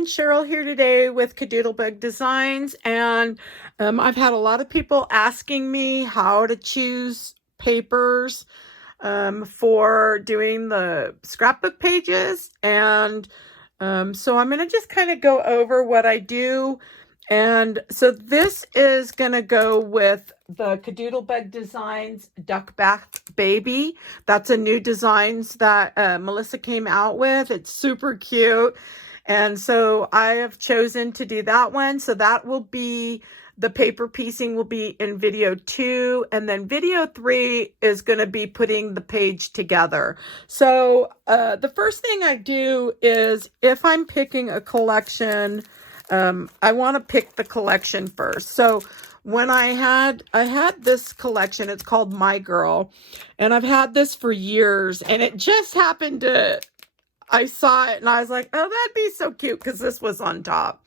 everyone, Cheryl here today with Cadoodlebug Designs, and I've had a lot of people asking me how to choose papers for doing the scrapbook pages, and so I'm going to just kind of go over what I do. And so this is going to go with the Cadoodlebug Designs Duck Bath Baby. That's a new designs that Melissa came out with. It's super cute. And so I have chosen to do that one. So that will be, the paper piecing will be in video 2. And then video 3 is going to be putting the page together. So the first thing I do is if I'm picking a collection, I want to pick the collection first. So when I had this collection, it's called My Girl, and I've had this for years, and it just happened to, I saw it and I was like, oh, that'd be so cute because this was on top.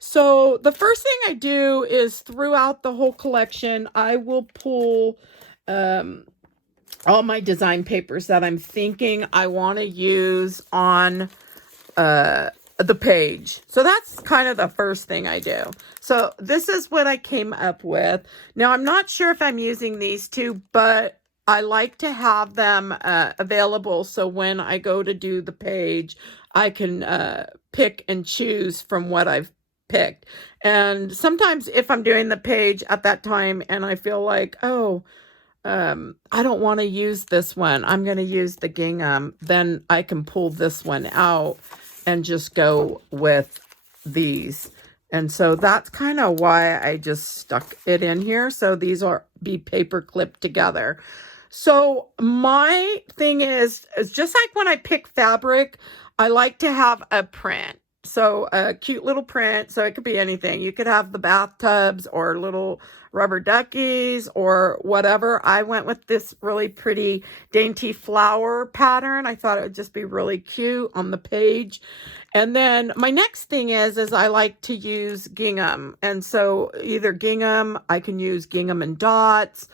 So the first thing I do is throughout the whole collection, I will pull all my design papers that I'm thinking I want to use on the page. So that's kind of the first thing I do. So this is what I came up with. Now, I'm not sure if I'm using these two, but I like to have them available so when I go to do the page, I can pick and choose from what I've picked. And sometimes if I'm doing the page at that time and I feel like, oh, I don't want to use this one, I'm going to use the gingham, then I can pull this one out and just go with these. And so that's kind of why I just stuck it in here. So these are be paper clipped together. So my thing is just like when I pick fabric, I like to have a print. So a cute little print. So it could be anything. You could have the bathtubs or little rubber duckies or whatever. I went with this really pretty dainty flower pattern. I thought it would just be really cute on the page. And then my next thing is I like to use gingham. And so either gingham, I can use gingham and dots.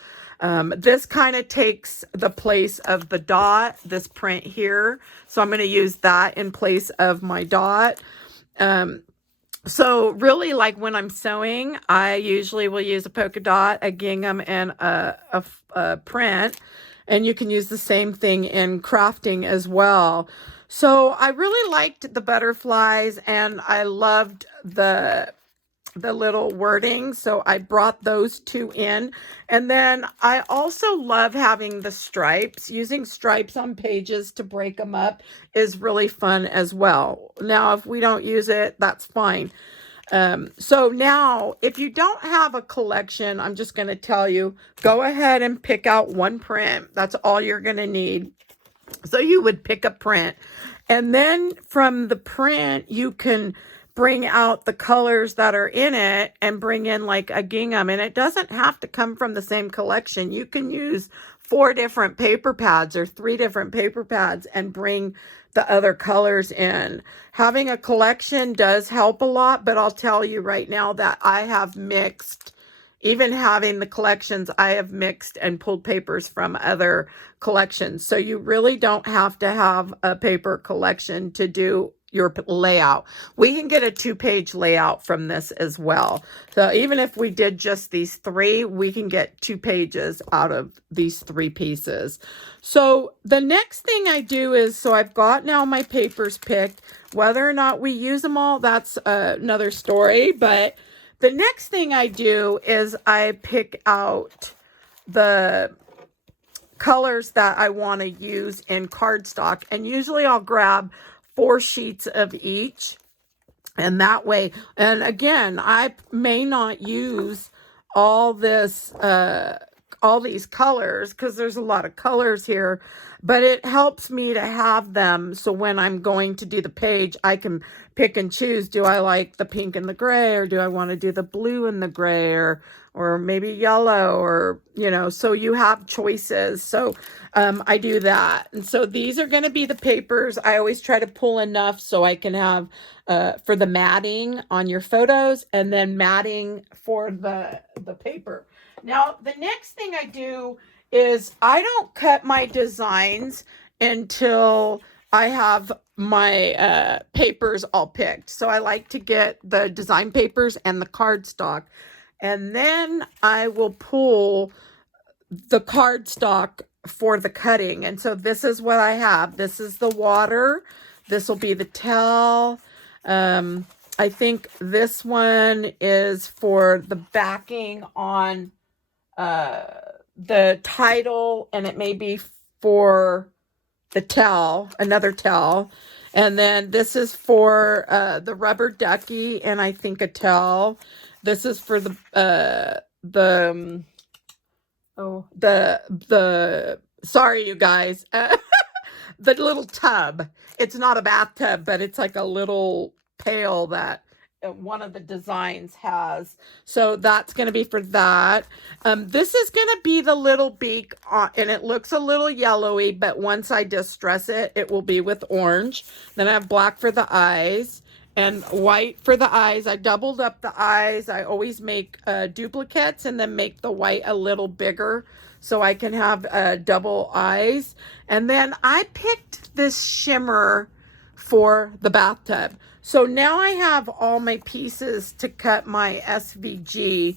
This kind of takes the place of the dot, this print here. So I'm going to use that in place of my dot. So really, like when I'm sewing, I usually will use a polka dot, a gingham, and a print. And you can use the same thing in crafting as well. So I really liked the butterflies, and I loved the little wording, so I brought those two in. And then I also love having the stripes. Using stripes on pages to break them up is really fun as well. Now, if we don't use it, that's fine. So now, if you don't have a collection, I'm just going to tell you, go ahead and pick out one print. That's all you're going to need. So you would pick a print. And then from the print, you can bring out the colors that are in it and bring in like a gingham. And it doesn't have to come from the same collection. You can use 4 different paper pads or 3 different paper pads and bring the other colors in. Having a collection does help a lot, but I'll tell you right now that I have mixed, even having the collections, I have mixed and pulled papers from other collections. So you really don't have to have a paper collection to do your layout. We can get a 2-page layout from this as well. So even if we did just these 3, we can get 2 pages out of these 3 pieces. So the next thing I do is, so I've got now my papers picked. Whether or not we use them all, that's another story. But the next thing I do is I pick out the colors that I want to use in cardstock. And usually I'll grab 4 sheets of each, and that way, and again, I may not use all this all these colors because there's a lot of colors here, but it helps me to have them so when I'm going to do the page, I can pick and choose. Do I like the pink and the gray, or do I want to do the blue and the gray, or maybe yellow, or, you know, so you have choices. So I do that. And so these are going to be the papers. I always try to pull enough so I can have for the matting on your photos, and then matting for the paper. Now, the next thing I do is I don't cut my designs until I have my papers all picked. So I like to get the design papers and the cardstock. And then I will pull the cardstock for the cutting. And so this is what I have. This is the water. This will be the towel. I think this one is for the backing on the title, and it may be for the towel, another towel. And then this is for the rubber ducky, and I think a towel. This is for sorry you guys, the little tub. It's not a bathtub, but it's like a little pail that one of the designs has. So that's going to be for that. This is going to be the little beak, and it looks a little yellowy, but once I distress it, it will be with orange. Then I have black for the eyes and white for the eyes. I doubled up the eyes. I always make duplicates and then make the white a little bigger so I can have double eyes. And then I picked this shimmer for the bathtub. So now I have all my pieces to cut my SVG,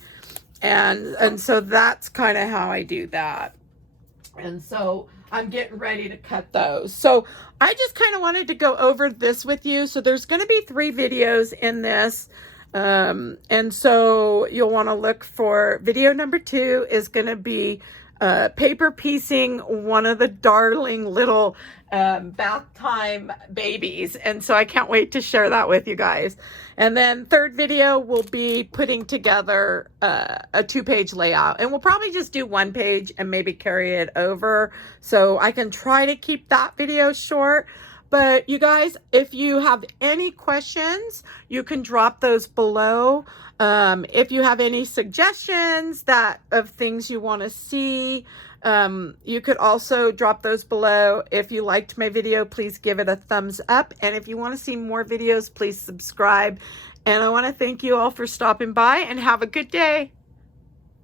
and so that's kind of how I do that. And so I'm getting ready to cut those. So I just kind of wanted to go over this with you. So there's going to be 3 videos in this. And so you'll want to look for video number 2 is going to be paper piecing one of the darling little bath time babies. And so I can't wait to share that with you guys. And then 3rd video will be putting together a 2-page layout. And we'll probably just do 1 page and maybe carry it over. So I can try to keep that video short. But you guys, if you have any questions, you can drop those below. If you have any suggestions of things you want to see, you could also drop those below. If you liked my video, please give it a thumbs up. And if you want to see more videos, please subscribe. And I want to thank you all for stopping by, and have a good day.